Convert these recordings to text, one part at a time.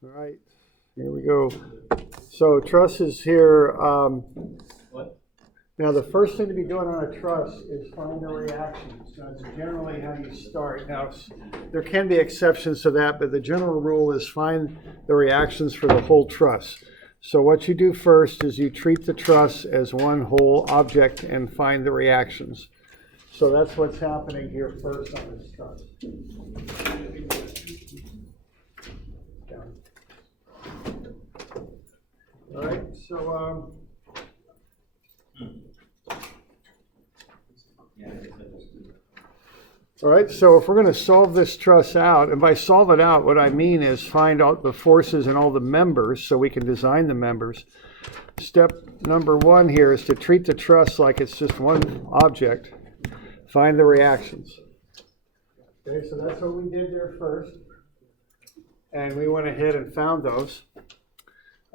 All right, here we go. So trusses here. Now the first thing to be doing on a truss is find the reactions. That's generally how you start. Now there can be exceptions to that, but the general rule is find the reactions for the whole truss. So what you do first is you treat the truss as one whole object and find the reactions. So that's what's happening here first on this truss. All right, so all right, so if we're going to solve this truss out, and by solve it out, what I mean is find out the forces and all the members so we can design the members. Step number one here is to treat the truss like it's just one object. Find the reactions. Okay, so that's what we did there first. And we went ahead and found those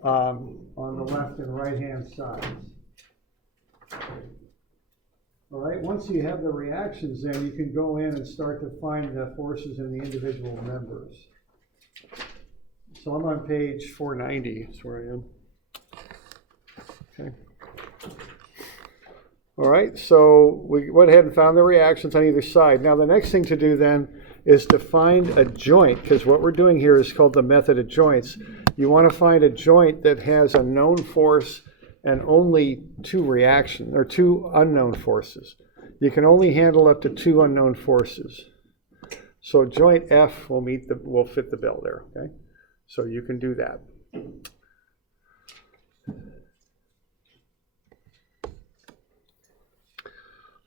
on the left and right hand sides. All right, once you have the reactions, then you can go in and start to find the forces in the individual members. So I'm on page 490, that's where I am. Okay. All right, so we went ahead and found the reactions on either side. Now the next thing to do then is to find a joint, because what we're doing here is called the method of joints. You want to find a joint that has a known force and only two reactions, or two unknown forces. You can only handle up to two unknown forces. So joint F will fit the bill there, okay? So you can do that.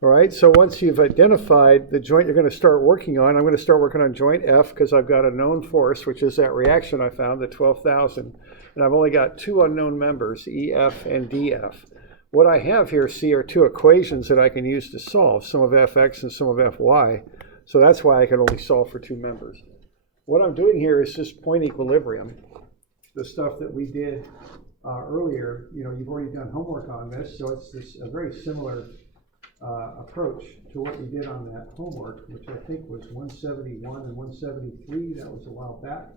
All right, so once you've identified the joint you're going to start working on, I'm going to start working on joint F because I've got a known force, which is that reaction I found, the 12,000. And I've only got two unknown members, EF and DF. What I have here, see, are two equations that I can use to solve, some of Fx and some of Fy. So that's why I can only solve for two members. What I'm doing here is just point equilibrium, the stuff that we did earlier. You know, you've already done homework on this, so it's a very similar approach to what we did on that homework, which I think was 171 and 173. That was a while back.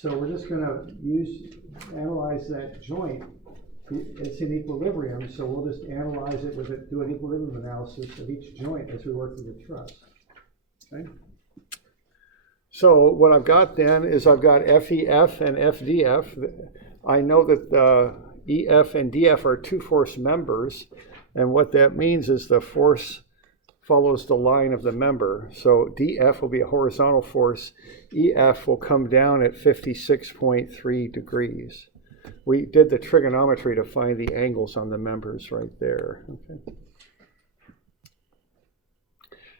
So we're just going to analyze that joint. It's in equilibrium, so we'll just analyze it with it, do an equilibrium analysis of each joint as we work through the truss. Okay. So what I've got then is I've got FEF and FDF. I know that EF and DF are two force members. And what that means is the force follows the line of the member. So DF will be a horizontal force. EF will come down at 56.3 degrees. We did the trigonometry to find the angles on the members right there. Okay.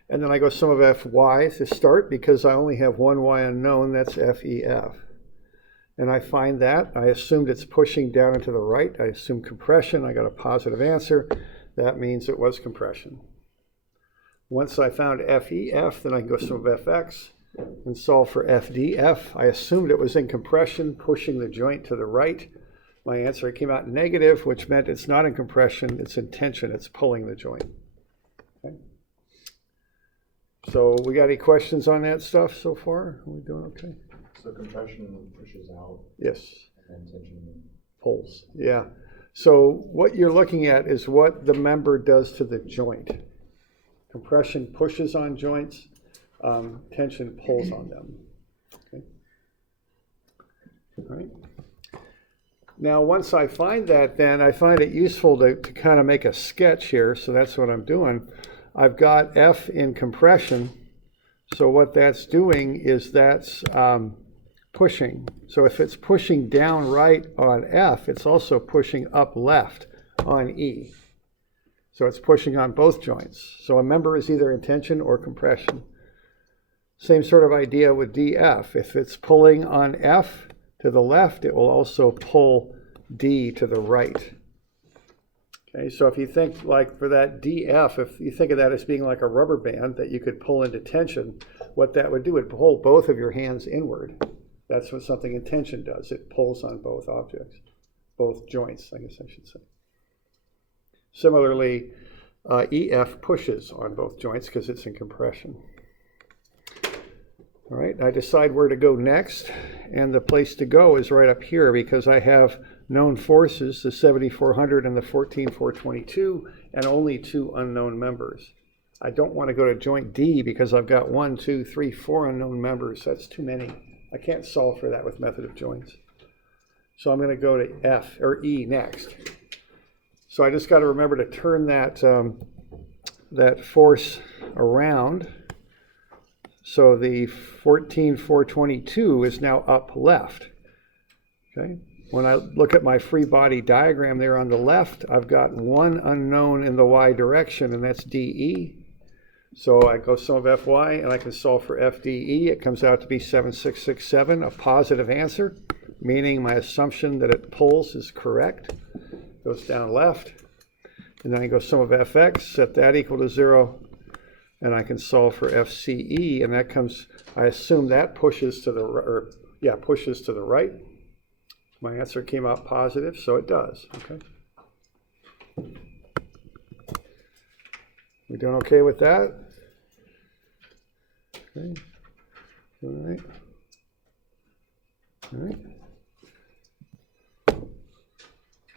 And then I go sum of Fy to start because I only have one Y unknown, that's FEF. And I find that. I assumed it's pushing down and to the right. I assumed compression. I got a positive answer. That means it was compression. Once I found FEF, then I can go sum of Fx and solve for FDF. I assumed it was in compression, pushing the joint to the right. My answer came out negative, which meant it's not in compression, it's in tension, it's pulling the joint. Okay. So we got any questions on that stuff so far? Are we doing okay? So compression pushes out. Yes. And tension pulls. Yeah. So what you're looking at is what the member does to the joint. Compression pushes on joints, tension pulls on them. Okay. All right. Now, once I find that, then I find it useful to kind of make a sketch here. So that's what I'm doing. I've got F in compression. So what that's doing is that's pushing. So if it's pushing down right on F, it's also pushing up left on E. So it's pushing on both joints. So a member is either in tension or compression. Same sort of idea with DF. If it's pulling on F to the left, it will also pull D to the right. Okay, so if you think like for that DF, if you think of that as being like a rubber band that you could pull into tension, what that would do would pull both of your hands inward. That's what something in tension does. It pulls on both objects, both joints, I guess I should say. Similarly, EF pushes on both joints because it's in compression. All right, I decide where to go next, and the place to go is right up here because I have known forces, the 7,400 and the 14,422, and only 2 unknown members. I don't want to go to joint D because I've got 1, 2, 3, 4 unknown members. That's too many. I can't solve for that with method of joints. So I'm going to go to F or E next. So I just got to remember to turn that that force around. So the 14,422 is now up left. Okay. When I look at my free body diagram there on the left, I've got 1 unknown in the y direction, and that's DE. So I go sum of Fy, and I can solve for FDE. It comes out to be 7667, a positive answer, meaning my assumption that it pulls is correct. Goes down left. And then I go sum of Fx, set that equal to 0, and I can solve for FCE, and that comes, I assume that pushes to the right. My answer came out positive, so it does. Okay. We doing okay with that? Okay. All right. All right.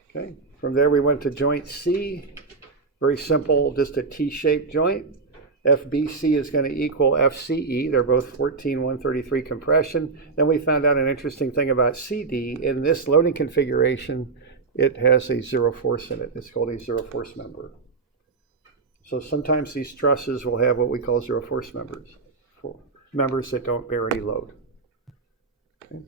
Okay. From there we went to joint C. Very simple, just a T-shaped joint. FBC is going to equal FCE. They're both 14,133 compression. Then we found out an interesting thing about CD. In this loading configuration, it has a 0 force in it. It's called a 0 force member. So sometimes these trusses will have what we call 0 force members, members that don't bear any load. Okay.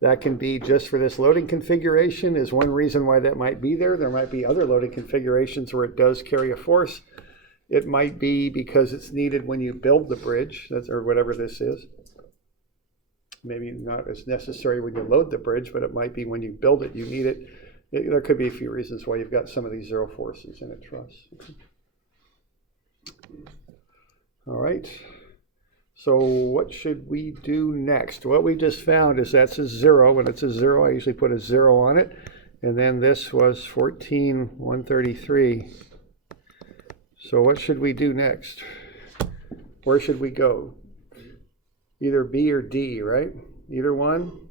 That can be just for this loading configuration is one reason why that might be there. There might be other loading configurations where it does carry a force. It might be because it's needed when you build the bridge, or whatever this is. Maybe not as necessary when you load the bridge, but it might be when you build it, you need it. There could be a few reasons why you've got some of these 0 forces in a truss. All right. So what should we do next? What we just found is that's a 0. When it's a 0, I usually put a 0 on it. And then this was 14,133. So what should we do next? Where should we go? Either B or D, right? Either one.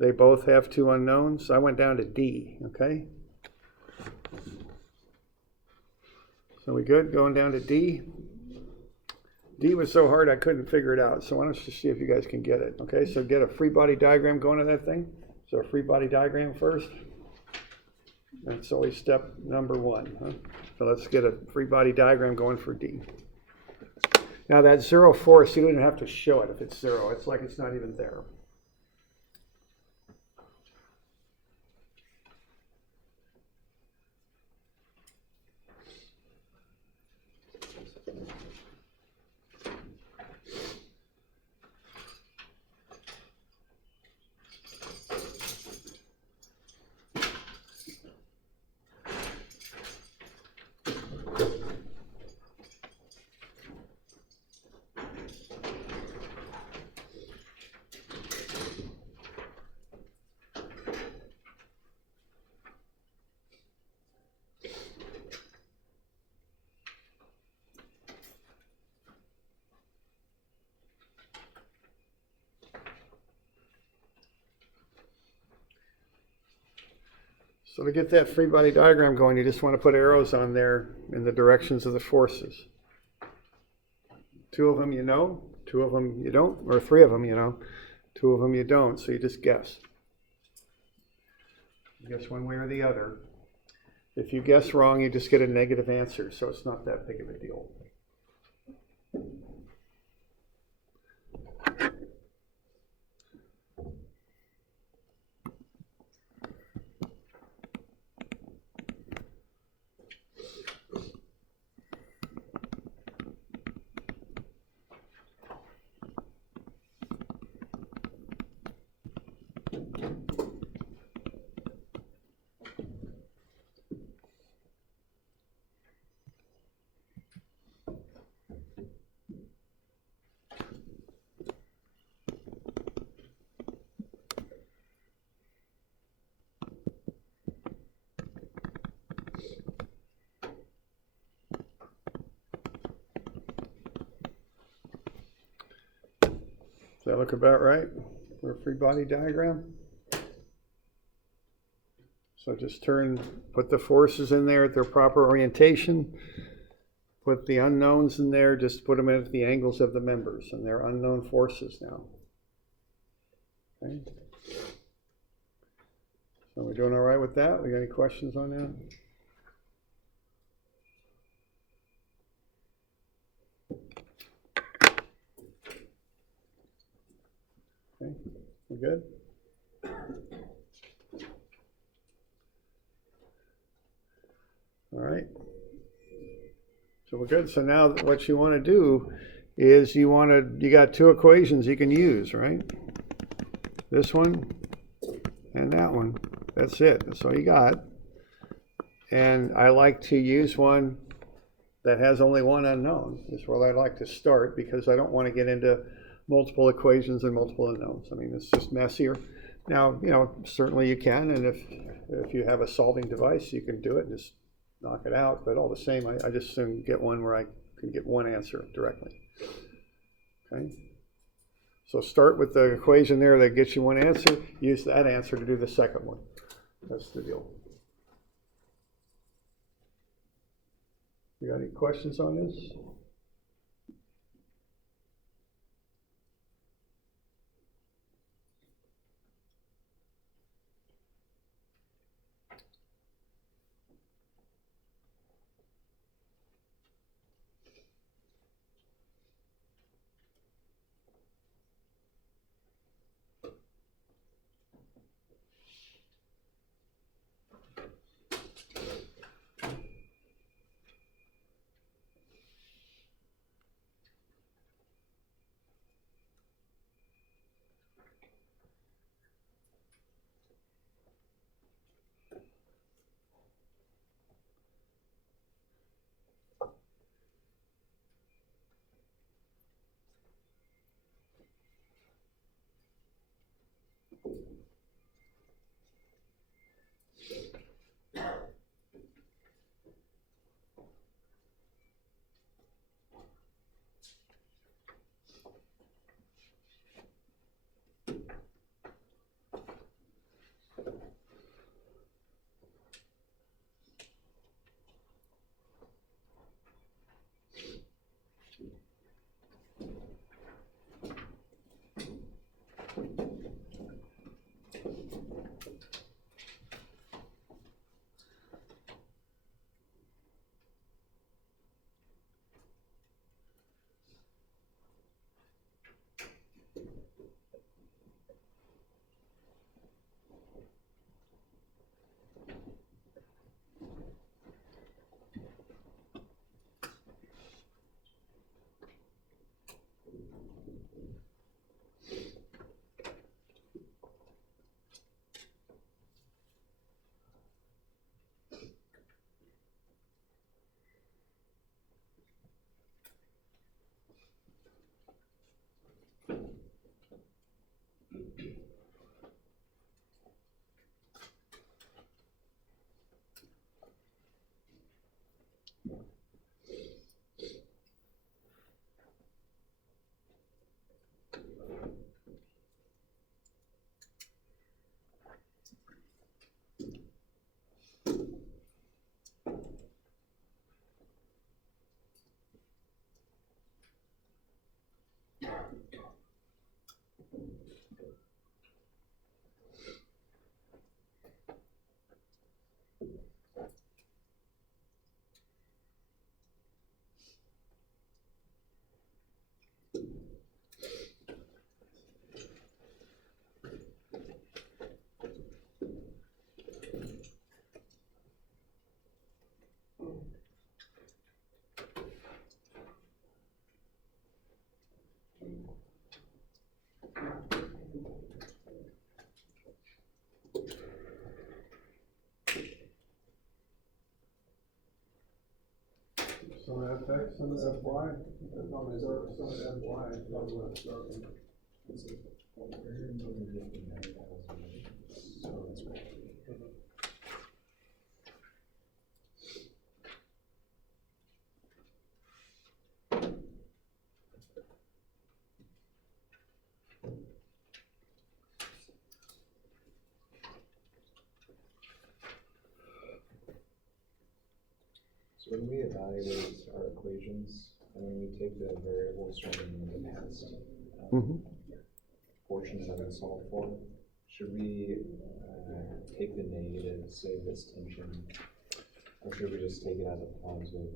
They both have 2 unknowns. I went down to D, okay? So we good going down to D? D was so hard I couldn't figure it out. So why don't you see if you guys can get it, okay? So get a free body diagram going on that thing. So a free body diagram first. That's always step number 1. Huh? So let's get a free body diagram going for D. Now that 0 force, you don't even have to show it if it's 0. It's like it's not even there. So to get that free body diagram going, you just want to put arrows on there in the directions of the forces. 2 of them you know, 2 of them you don't, or 3 of them you know, 2 of them you don't, so you just guess. You guess one way or the other. If you guess wrong, you just get a negative answer, so it's not that big of a deal. Does that look about right? for a Freebody diagram. So just put the forces in there at their proper orientation. Put the unknowns in there, just put them at the angles of the members, and they're unknown forces now. Okay. So we're doing all right with that? We got any questions on that? Okay, we're good? All right. So we're good. So now what you want to do is you got two equations you can use, right? This one and that one. That's it. That's all you got. And I like to use one that has only one unknown. Is where I like to start because I don't want to get into multiple equations and multiple unknowns. I mean, it's just messier. Now, certainly you can, and if you have a solving device, you can do it and just knock it out. But all the same, I just soon get one where I can get one answer directly. Okay. So start with the equation there that gets you one answer. Use that answer to do the second one. That's the deal. You got any questions on this? Some of FX, some of FY. Some of FY. When we evaluate our equations, and when we take the variables from the past portions that we solved for, should we take the negative, say this tension, or should we just take it as a positive?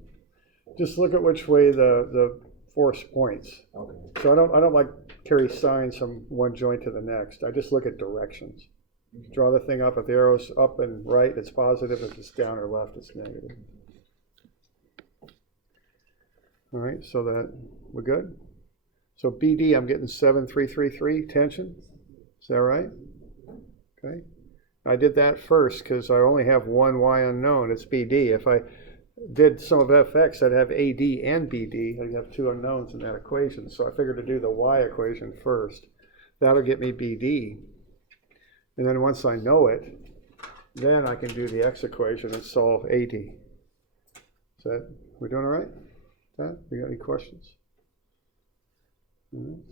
Just look at which way the force points. Okay. So I don't like carry signs from one joint to the next. I just look at directions. Okay. Draw the thing up. If the arrow's up and right, it's positive. If it's down or left, it's negative. All right, so that we're good. So BD, I'm getting 7333 tension. Is that right? Okay. I did that first because I only have one Y unknown. It's BD. If I did some of FX, I'd have AD and BD. I'd have two unknowns in that equation. So I figured to do the Y equation first. That'll get me BD. And then once I know it, then I can do the X equation and solve AD. Is that, we doing all right? That? You got any questions? And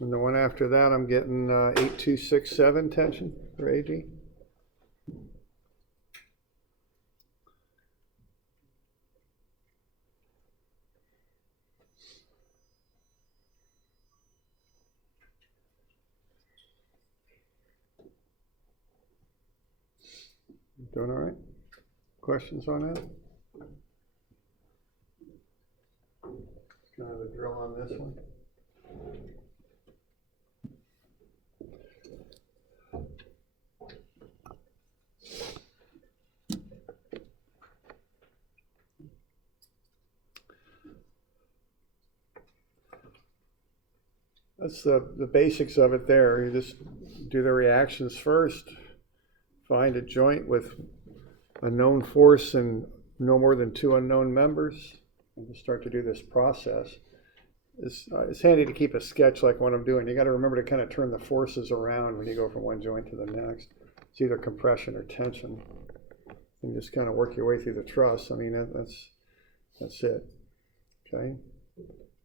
the one after that, I'm getting 8267 tension for AD. Doing all right? Questions on that? Kind of a drill on this one. That's the basics of it there. You just do the reactions first, find a joint with a known force and no more than two unknown members, and you start to do this process. It's handy to keep a sketch like what I'm doing. You got to remember to kind of turn the forces around when you go from one joint to the next. It's either compression or tension. And just kind of work your way through the truss. I mean, that's it. Okay.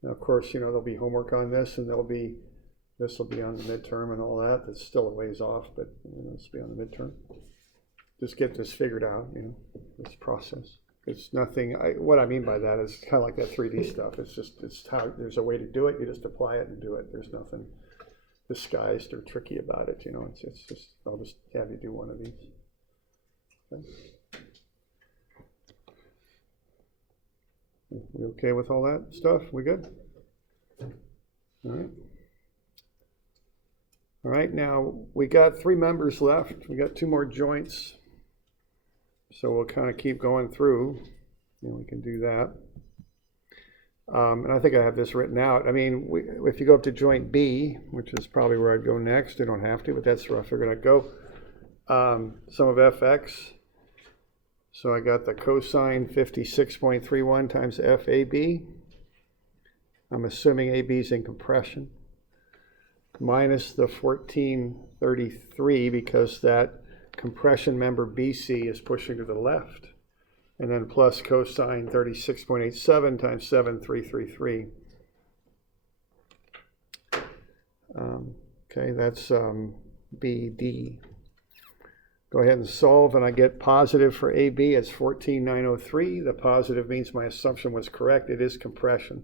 Now, of course, you know, there'll be homework on this, and this will be on the midterm and all that. That's still a ways off, but you know, this will be on the midterm. Just get this figured out, you know, this process. It's nothing, what I mean by that is kind of like that 3D stuff. It's how, there's a way to do it. You just apply it and do it. There's nothing disguised or tricky about it, you know. It's just, I'll just have you do one of these. Okay. We okay with all that stuff? We good? All right. All right, now we got 3 members left. We got 2 more joints. So we'll kind of keep going through, and we can do that. And I think I have this written out. I mean, if you go up to joint B, which is probably where I'd go next, I don't have to, but that's where I figured I'd go. Sum of fx. So I got the cosine 56.31 times FAB. I'm assuming AB is in compression. Minus the 1433 because that compression member BC is pushing to the left. And then plus cosine 36.87 times 7333. Okay, that's BD. Go ahead and solve, and I get positive for AB. It's 14,903. The positive means my assumption was correct. It is compression.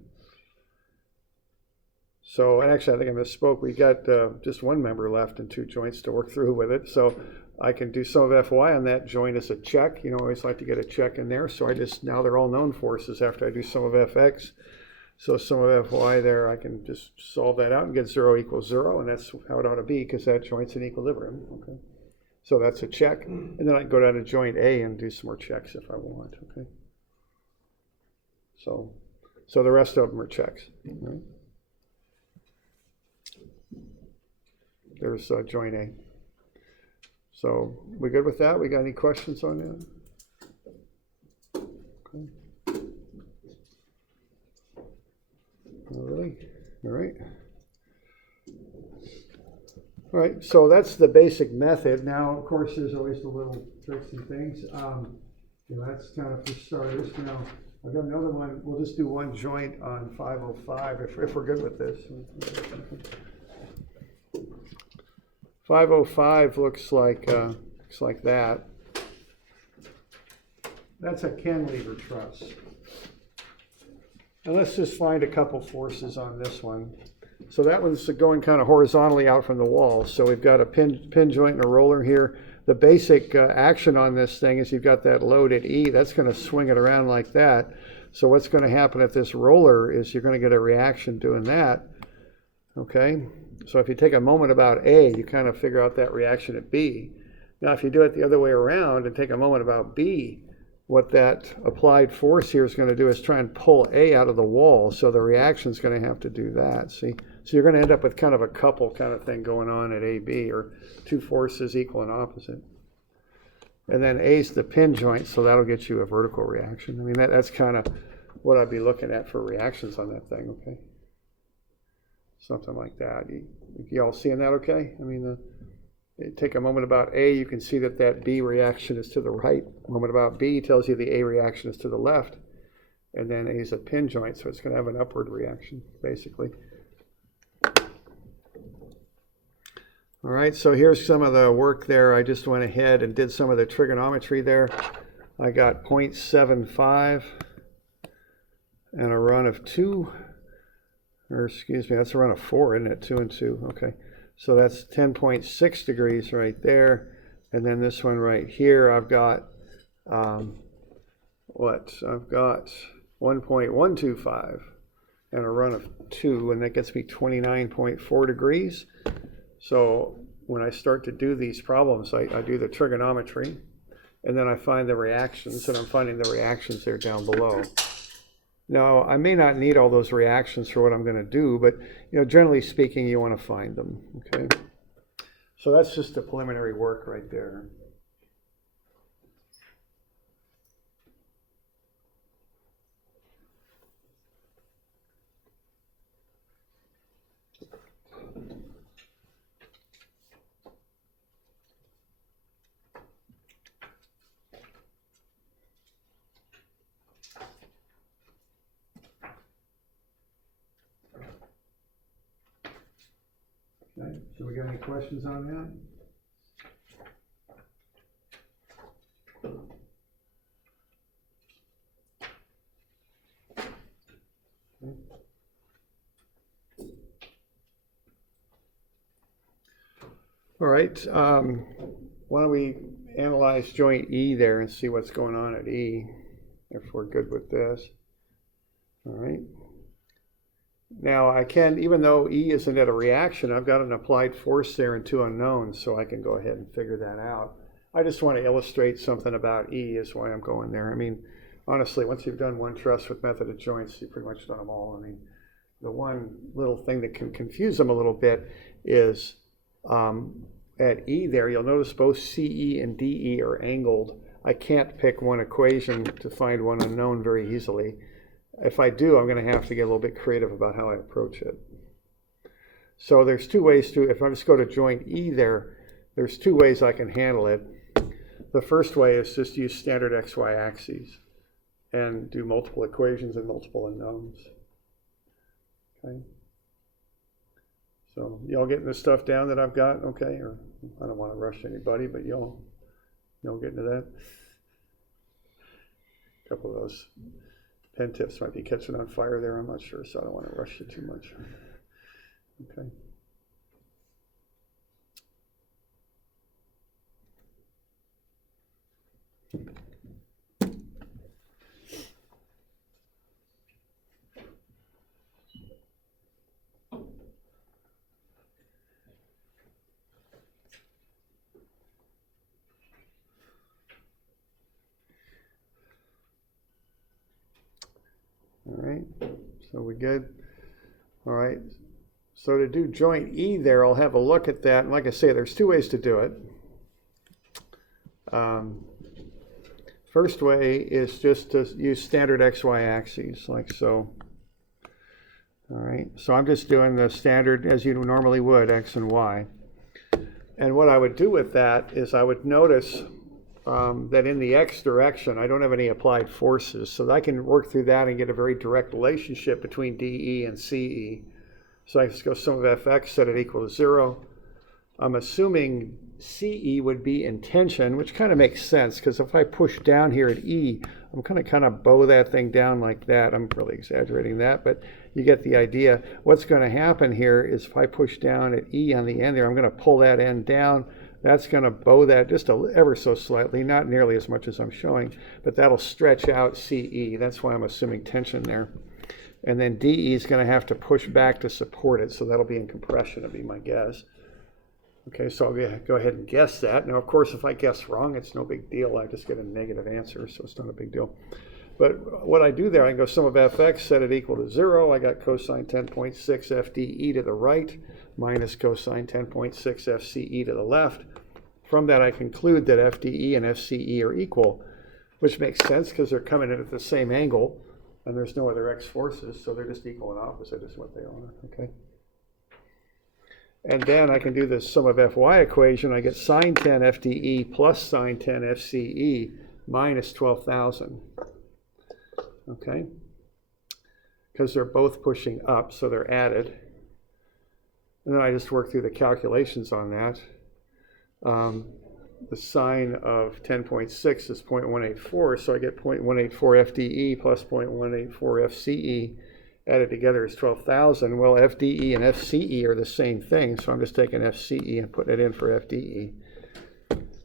So, and actually, I think I misspoke. We got just one member left and 2 joints to work through with it. So I can do some of Fy on that joint as a check. You know, I always like to get a check in there. So I just, now they're all known forces after I do some of Fx. So some of Fy there, I can just solve that out and get 0 equals 0. And that's how it ought to be because that joint's in equilibrium. Okay. So that's a check. And then I can go down to joint A and do some more checks if I want. Okay. So the rest of them are checks. Right? There's joint A. So we good with that? We got any questions on that? Okay. Oh, really? All right. All right, so that's the basic method. Now, of course, there's always the little tricks and things. That's kind of for starters. Now, I've got another one. We'll just do one joint on 505 if we're good with this. 505 looks like that. That's a cantilever truss. And let's just find a couple forces on this one. So that one's going kind of horizontally out from the wall. So we've got a pin joint and a roller here. The basic action on this thing is you've got that load at E. That's going to swing it around like that. So what's going to happen at this roller is you're going to get a reaction doing that. Okay? So if you take a moment about A, you kind of figure out that reaction at B. Now if you do it the other way around and take a moment about B, what that applied force here is going to do is try and pull A out of the wall. So the reaction is going to have to do that. See? So you're going to end up with kind of a couple kind of thing going on at AB, or two forces equal and opposite. And then A is the pin joint, so that'll get you a vertical reaction. I mean, that's kind of what I'd be looking at for reactions on that thing, okay? Something like that. You all seeing that okay? I mean, take a moment about A, you can see that B reaction is to the right. A moment about B tells you the A reaction is to the left. And then A is a pin joint, so it's going to have an upward reaction, basically. All right, so here's some of the work there. I just went ahead and did some of the trigonometry there. I got 0.75 and a run of 2, or excuse me, that's a run of 4, isn't it? 2 and 2, okay. So that's 10.6 degrees right there. And then this one right here, I've got, I've got 1.125 and a run of 2, and that gets me 29.4 degrees. So when I start to do these problems, I do the trigonometry, and then I find the reactions, and I'm finding the reactions there down below. Now, I may not need all those reactions for what I'm going to do, but generally speaking, you want to find them, okay? So that's just the preliminary work right there. Okay, so we got any questions on that? Okay. All right, why don't we analyze joint E there and see what's going on at E, if we're good with this. All right. Now I can, even though E isn't at a reaction, I've got an applied force there and two unknowns, so I can go ahead and figure that out. I just want to illustrate something about E is why I'm going there. I mean, honestly, once you've done one truss with method of joints, you've pretty much done them all. I mean, the one little thing that can confuse them a little bit is at E there, you'll notice both CE and DE are angled. I can't pick one equation to find one unknown very easily. If I do, I'm going to have to get a little bit creative about how I approach it. So there's two ways to, if I just go to joint E there, there's two ways I can handle it. The first way is just use standard XY axes and do multiple equations and multiple unknowns. Okay. So y'all getting the stuff down that I've got, okay? Or I don't want to rush anybody, but y'all get into that. A couple of those pen tips might be catching on fire there, I'm not sure, so I don't want to rush you too much. Okay. All right, so we good? All right, so to do joint E there, I'll have a look at that. And like I say, there's two ways to do it. First way is just to use standard XY axes, like so. All right, so I'm just doing the standard as you normally would, X and Y. And what I would do with that is I would notice that in the x direction, I don't have any applied forces. So I can work through that and get a very direct relationship between DE and CE. So I just go sum of Fx, set it equal to 0. I'm assuming CE would be in tension, which kind of makes sense, because if I push down here at E, I'm going to kind of bow that thing down like that. I'm really exaggerating that, but you get the idea. What's going to happen here is if I push down at E on the end there, I'm going to pull that end down. That's going to bow that just ever so slightly, not nearly as much as I'm showing, but that'll stretch out CE. That's why I'm assuming tension there. And then DE is going to have to push back to support it, so that'll be in compression, would be my guess. Okay, so I'll go ahead and guess that. Now, of course, if I guess wrong, it's no big deal. I just get a negative answer, so it's not a big deal. But what I do there, I can go sum of Fx, set it equal to 0. I got cosine 10.6 FDE to the right, minus cosine 10.6 FCE to the left. From that, I conclude that FDE and FCE are equal, which makes sense because they're coming in at the same angle, and there's no other x forces, so they're just equal and opposite is what they are, okay? And then I can do the sum of Fy equation. I get sine 10 FDE plus sine 10 FCE minus 12,000. Okay? Because they're both pushing up, so they're added. And then I just work through the calculations on that. The sine of 10.6 is 0.184, so I get 0.184 FDE plus 0.184 FCE. Added together is 12,000. Well, FDE and FCE are the same thing, so I'm just taking FCE and putting it in for FDE.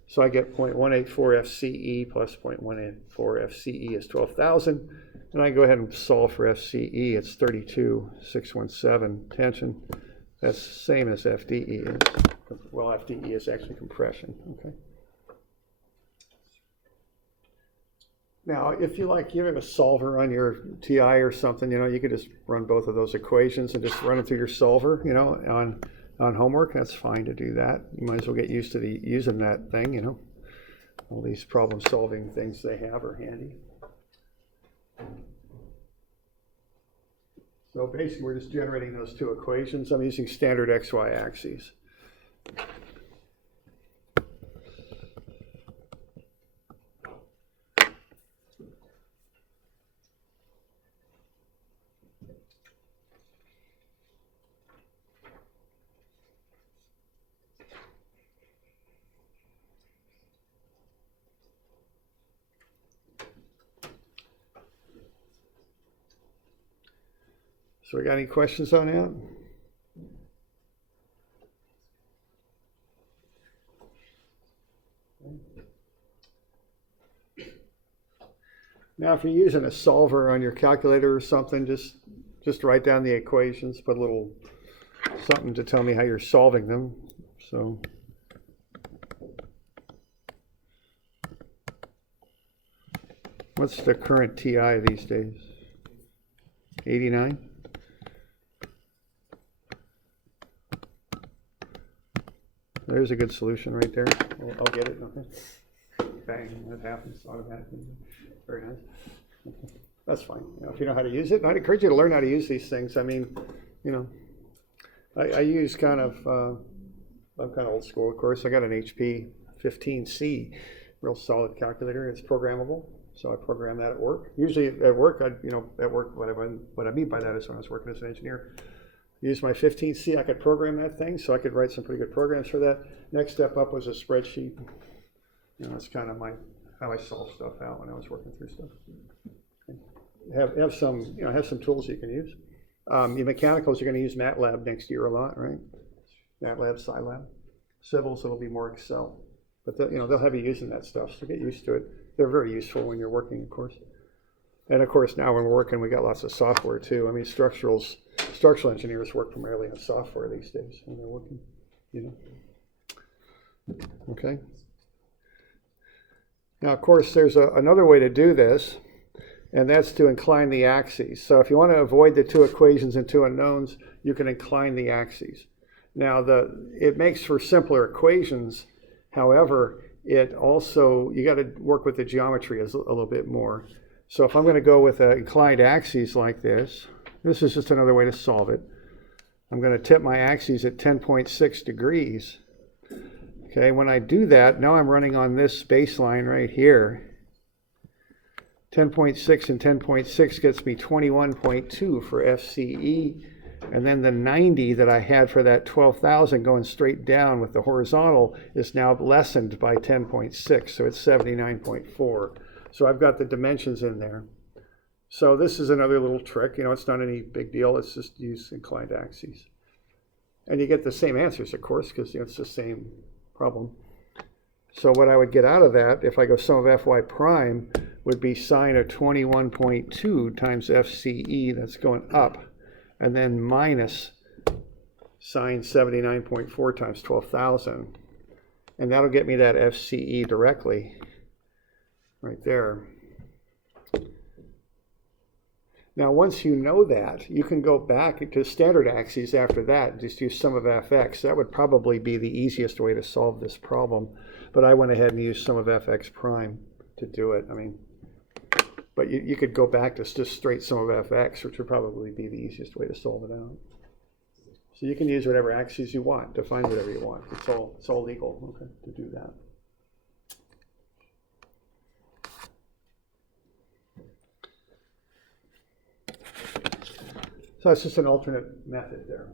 So I get 0.184 FCE plus 0.184 FCE is 12,000. And I go ahead and solve for FCE. It's 32,617 tension. That's the same as FDE. Well, FDE is actually compression. Okay. Now, if you like, you have a solver on your TI or something, you could just run both of those equations and just run it through your solver, on homework. That's fine to do that. You might as well get used to using that thing, All these problem-solving things they have are handy. So basically, we're just generating those two equations. I'm using standard XY axes. So we got any questions on that? Now, if you're using a solver on your calculator or something, just write down the equations, put a little something to tell me how you're solving them. So what's the current TI these days? 89? There's a good solution right there. I'll get it. Okay. Bang, that happens automatically. Very nice. Okay. That's fine. If you know how to use it, and I'd encourage you to learn how to use these things. I mean, I use I'm kind of old school, of course. I got an HP 15C, real solid calculator. It's programmable, so I program that at work. Usually at work, what I mean by that is when I was working as an engineer. Use my 15C, I could program that thing, so I could write some pretty good programs for that. Next step up was a spreadsheet. That's kind of how I solve stuff out when I was working through stuff. Okay. Have some tools you can use. Your mechanicals, you're going to use MATLAB next year a lot, right? MATLAB, Scilab. Civils, it'll be more Excel. But they'll have you using that stuff, so get used to it. They're very useful when you're working, of course. And of course, now when we're working, we got lots of software too. I mean, structural engineers work primarily on software these days when they're working, Okay. Now, of course, there's another way to do this, and that's to incline the axes. So if you want to avoid the two equations and two unknowns, you can incline the axes. Now, it makes for simpler equations. However, it also, you got to work with the geometry a little bit more. So if I'm going to go with inclined axes like this is just another way to solve it. I'm going to tip my axes at 10.6 degrees. Okay, when I do that, now I'm running on this baseline right here. 10.6 and 10.6 gets me 21.2 for FCE. And then the 90 that I had for that 12,000 going straight down with the horizontal is now lessened by 10.6, so it's 79.4. So I've got the dimensions in there. So this is another little trick. It's not any big deal. It's just use inclined axes. And you get the same answers, of course, because it's the same problem. So what I would get out of that, if I go sum of Fy prime, would be sine of 21.2 times FCE, that's going up, and then minus sine 79.4 times 12,000. And that'll get me that FCE directly, right there. Now, once you know that, you can go back to standard axes after that and just use sum of fx. That would probably be the easiest way to solve this problem. But I went ahead and used sum of fx prime to do it. But you could go back to just straight sum of fx, which would probably be the easiest way to solve it out. So you can use whatever axes you want, define whatever you want. It's all legal, okay, to do that. So that's just an alternate method there.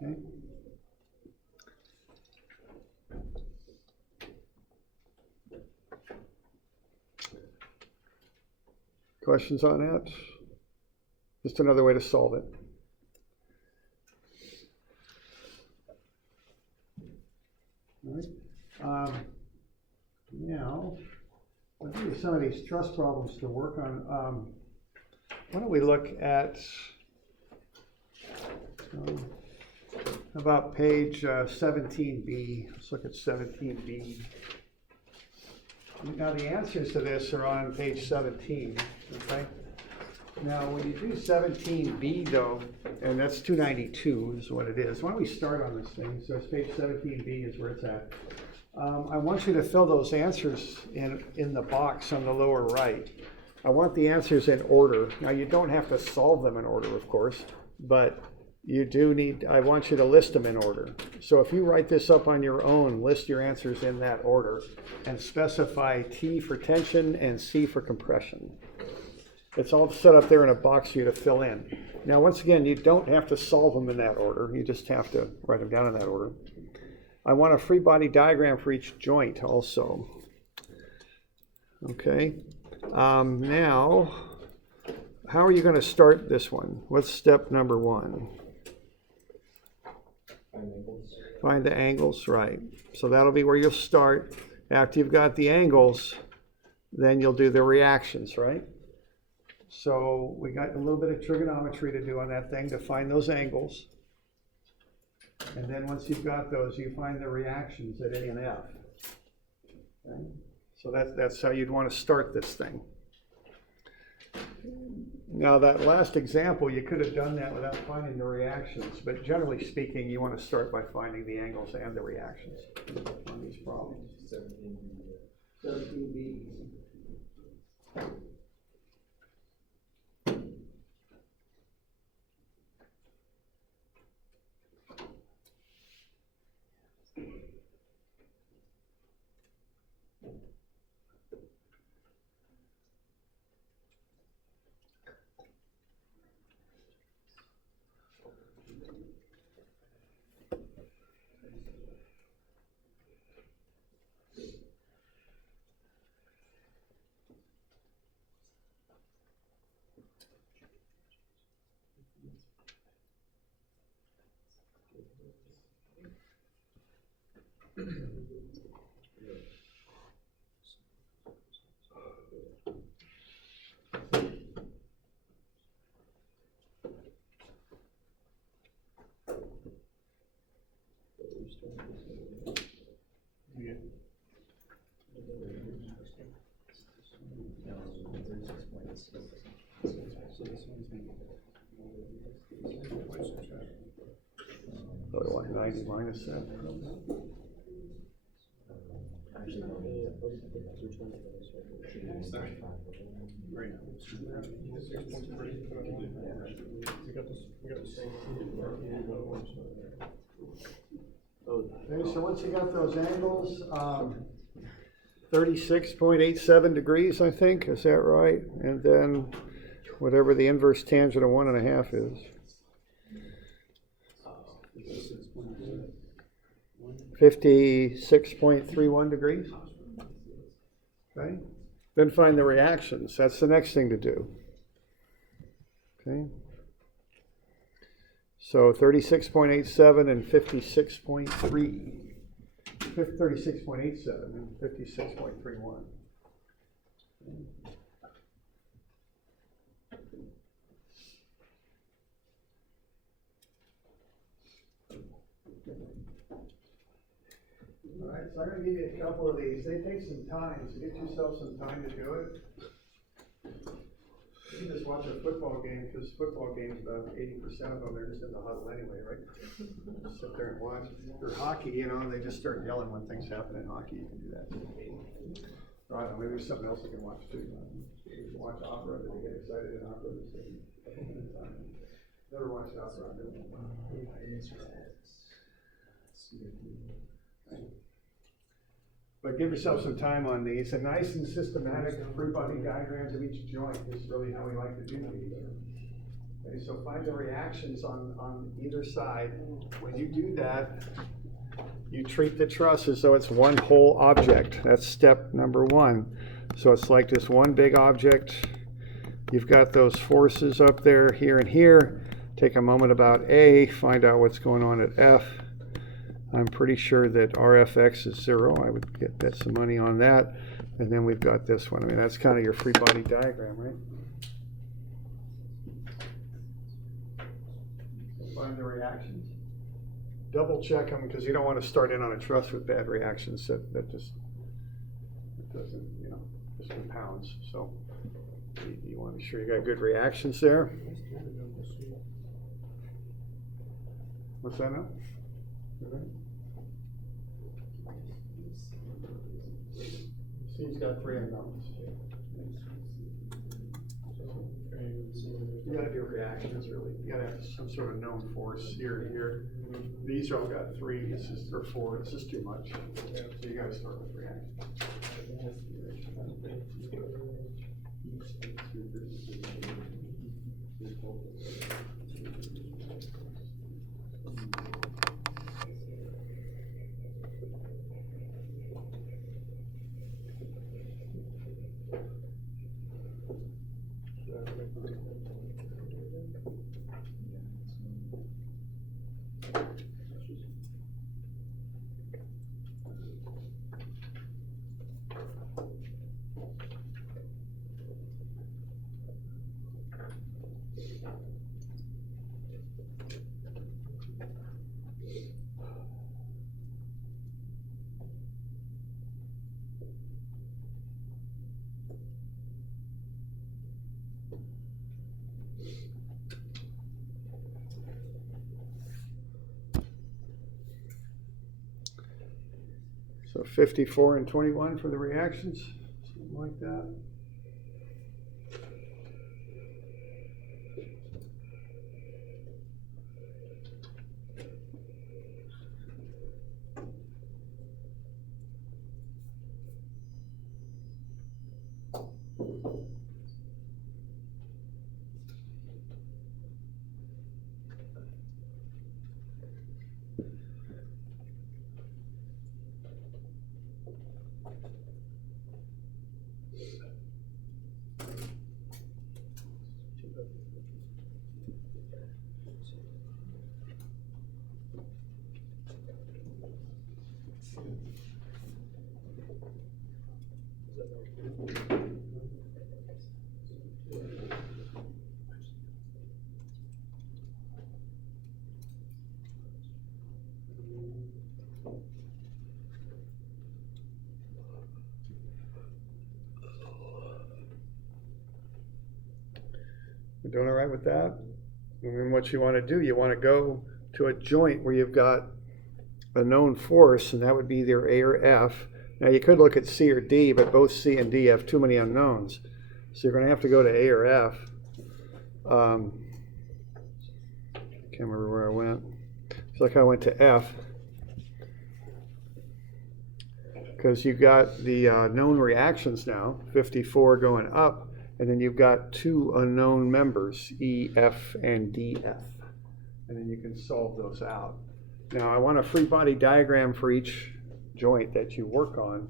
Okay. Questions on that? Just another way to solve it. All right. Now, I'll give you some of these truss problems to work on. Why don't we look at about page 17b. Let's look at 17b. Now the answers to this are on page 17, okay? Now when you do 17b though, and that's 292 is what it is. Why don't we start on this thing? So it's page 17b is where it's at. I want you to fill those answers in the box on the lower right. I want the answers in order. Now you don't have to solve them in order, of course, but you do need, I want you to list them in order. So if you write this up on your own, list your answers in that order and specify T for tension and C for compression. It's all set up there in a box for you to fill in. Now, once again, you don't have to solve them in that order. You just have to write them down in that order. I want a free body diagram for each joint also. Okay. Now, how are you going to start this one? What's step number 1? Find the angles, right. So that'll be where you'll start. After you've got the angles, then you'll do the reactions, right? So we got a little bit of trigonometry to do on that thing to find those angles. And then once you've got those, you find the reactions at A and F. Okay? So that's how you'd want to start this thing. Now that last example, you could have done that without finding the reactions, but generally speaking, you want to start by finding the angles and the reactions on these problems. 17b. Probably want 90 minus that. Actually, no, Okay, so once you got those angles, 36.87 degrees, I think, is that right? And then whatever the inverse tangent of 1.5 is. 56.31 degrees. Okay. Then find the reactions. That's the next thing to do. Okay. So 36.87 and 56.3. 36.87 and 56.31. All right, so I'm going to give you a couple of these. They take some time, so get yourself some time to do it. You can just watch a football game, because football games, about 80% of them, they're just in the huddle anyway, right? Just sit there and watch. Or hockey, you know, they just start yelling when things happen in hockey. You can do that. Right, maybe there's something else you can watch too. You can watch opera, they get excited in opera. Never watched opera. But give yourself some time on these. A nice and systematic Freebody diagrams of each joint is really how we like to do these. Okay, so find the reactions on either side. When you do that, you treat the truss as though it's one whole object. That's step number one. So it's like this one big object. You've got those forces up there, here and here. Take a moment about A, find out what's going on at F. I'm pretty sure that RFX is 0. I would bet some money on that. And then we've got this one. I mean, that's kind of your free body diagram, right? Find the reactions. Double check them, because you don't want to start in on a truss with bad reactions. That just, it doesn't, you know, just compounds. So you want to be sure you got good reactions there. What's that now? See, he's got 3 unknowns. You gotta do reactions, really. You gotta have some sort of known force here and here. These all got 3, this is, or 4, this is too much. So you gotta start with reactions. So 54 and 21 for the reactions, something like that. We're doing all right with that? And then what you want to do, you want to go to a joint where you've got a known force, and that would be either A or F. Now you could look at C or D, but both C and D have too many unknowns. So you're going to have to go to A or F. I can't remember where I went. It's like I went to F. Because you've got the known reactions now, 54 going up, and then you've got two unknown members, E, F, and DF. And then you can solve those out. Now I want a free body diagram for each joint that you work on,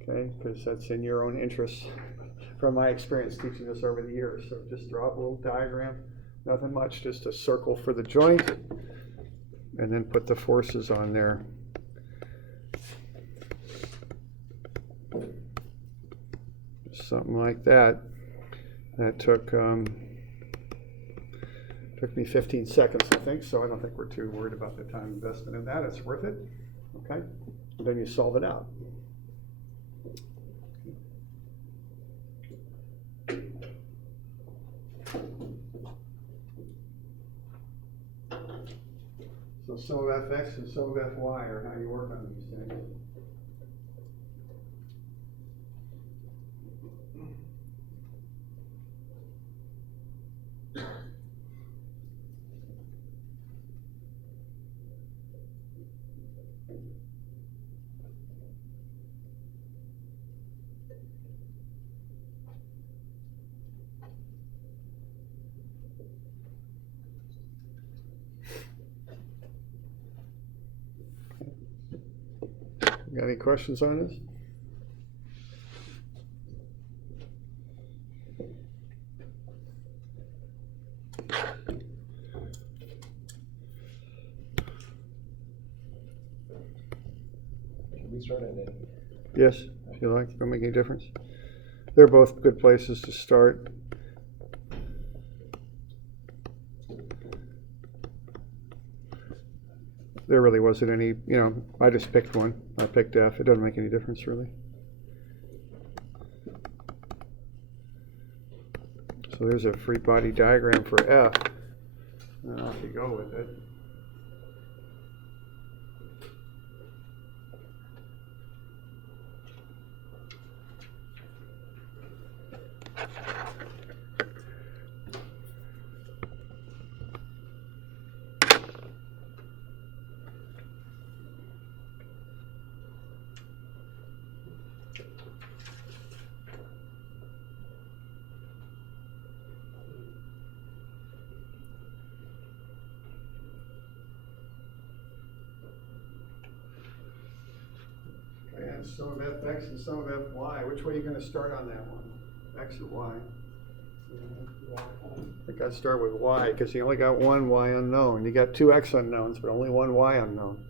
okay, because that's in your own interest from my experience teaching this over the years. So just draw up a little diagram, nothing much, just a circle for the joint, and then put the forces on there. Something like that. That took me 15 seconds, I think, so I don't think we're too worried about the time investment in that. It's worth it. Okay? And then you solve it out. So some of fx and some of fy are how you work on these things. Got any questions on this? Should we start at A? Yes, if you like. Don't make any difference. They're both good places to start. There really wasn't any, I just picked one. I picked F. It doesn't make any difference, really. So there's a free body diagram for F. And off you go with it. And some of fx and some of fy. Which way are you going to start on that one? X or y? I think I'd start with y because you only got one y unknown. You got two x unknowns, but only one y unknown.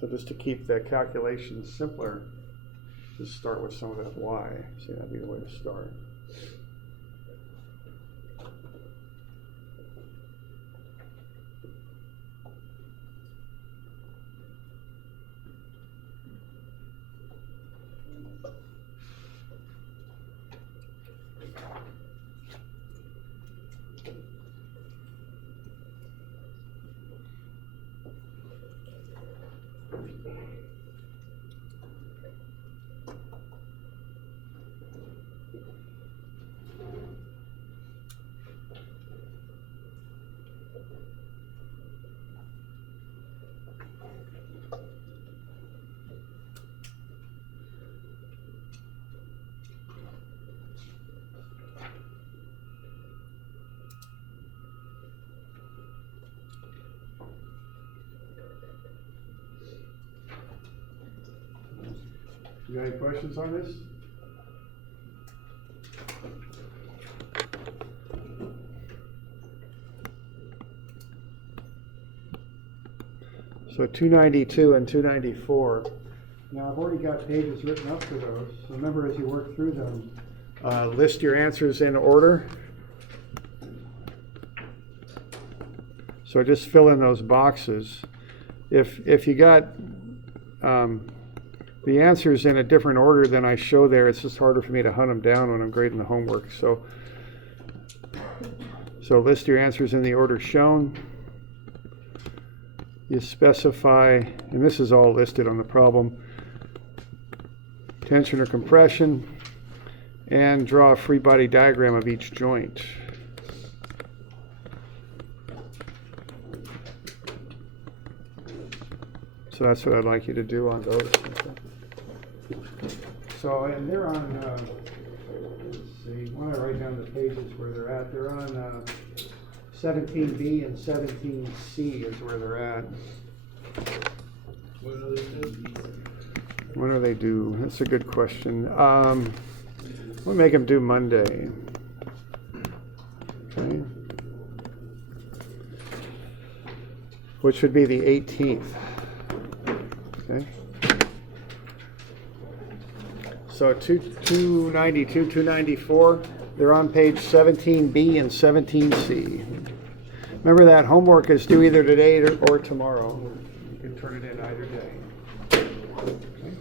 So just to keep the calculations simpler, just start with some of fy. See, that'd be the way to start. You got any questions on this? So 292 and 294. Now I've already got pages written up for those. So remember, as you work through them, list your answers in order. So just fill in those boxes. If you got the answers in a different order than I show there, it's just harder for me to hunt them down when I'm grading the homework. So So list your answers in the order shown. You specify, and this is all listed on the problem, tension or compression, and draw a free body diagram of each joint. So that's what I'd like you to do on those. So, and they're on, let's see, when I write down the pages where they're at, they're on 17B and 17C is where they're at. When do they do? That's a good question. We'll make them do Monday. Okay. Which would be the 18th. Okay. So 292, 294, they're on page 17B and 17C. Remember that homework is due either today or tomorrow. You can turn it in either day. Okay.